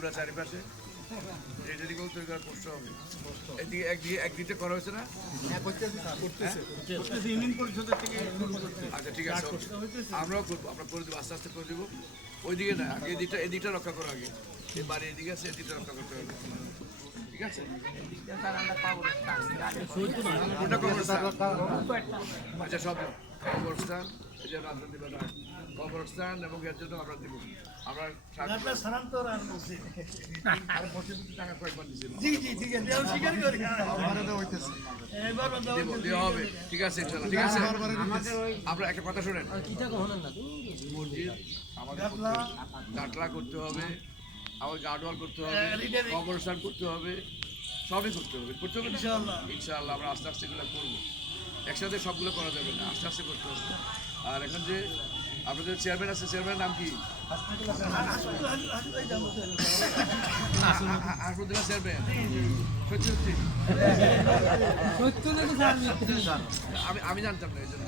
পুরো চারিপাশে রেডিকল তৈরি করার কষ্ট হবে। এদিকে একদিকে করা হয়েছে না? আচ্ছা ঠিক আছে, আমরাও করবো, আমরা করে দেবো, আস্তে আস্তে করে দেবো। ওইদিকে না, আগে এদিকটা রক্ষা করো, আগে এই বাড়ি এদিকে আছে, এদিকটা রক্ষা করতে হবে, ঠিক আছে? কোনটা কবরস্থান? আচ্ছা সব কবরস্থান, এই যে রাজনীতি কবরস্থান এবং এর জন্য আমরা দিব, আমরা টাকা কয়েকবার দিচ্ছি দেওয়া হবে, ঠিক আছে ইনশাল্লাহ, ঠিক আছে। আমরা একটা কথা শোনেন, মসজিদ আমাদের গাটলা করতে হবে, আমার গার্ডওয়াল করতে হবে, কবরস্থান করতে হবে, সবই করতে হবে, ইনশাআল্লাহ। আমরা আস্তে আস্তে এগুলো করবো, একসাথে সবগুলো করা যাবে না, আস্তে আস্তে করতে হবে। আর এখন যে আপনাদের চেয়ারম্যান আছে, চেয়ারম্যানের নাম কি? হাসমুদ্দুল্লাহ চেয়ারম্যান, সত্যি আমি জানতাম না, এই জন্য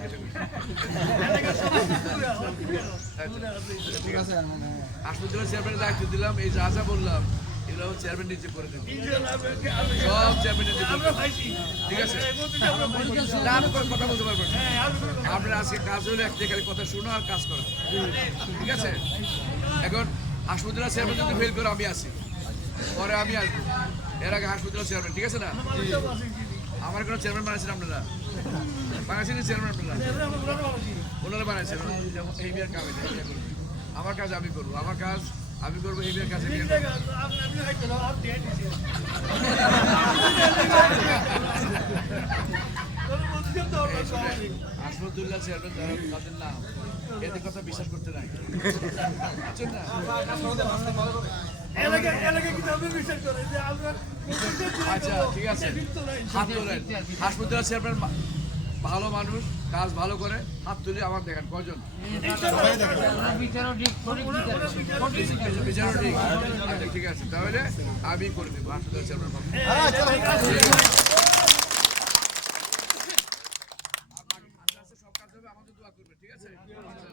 ঠিক আছে। হাসমুদ্দুল্লাহ চেয়ারম্যানের দায়িত্ব দিলাম, এই যা যা বললাম এগুলো চেয়ারম্যান নিজে করে দেবেন, সব চেয়ারম্যান নিজে করে দেবেন, ঠিক আছে? কথা বলতে পারবেন, আপনার আজকে কাজ হলো একটা খালি কথা শোনো আর কাজ করা, ঠিক আছে? এখন হাসমুদ্দুল্লাহ চেয়ারম্যান যদি ফেল করে আমি আসি, পরে আমি আসবো, এর আগে হাসমুদ্দুল্লাহ চেয়ারম্যান, ঠিক আছে না? আমার কোনো চেয়ারম্যান বানাইছেন আপনারা? বানাইছেন চেয়ারম্যান আপনারা? ওনারা বানাইছেন, এই বিয়ার কাজ আমার কাজ আমি করবো, আমার কাজ আমি করবো, এই বিয়ার কাজে হাসমুদ্দুল্লাহ চেয়ারম্যান তাদের নাম, এদের কথা বিশ্বাস করতে নাই, বুঝছেন না? আচ্ছা ঠিক আছে, হাত তোলেন। হাসমুদ্দুল্লাহ চেয়ারম্যান ভালো মানুষ, কাজ ভালো করে, হাত তুলে আমার দেখেন কজন? ঠিক আছে, তাহলে আমি করে দেবো হাসমুদ্দুল্লাহ চেয়ারম্যান। সব কাজ হবে, আমাদের দোয়া করবে, ঠিক আছে? আমাদের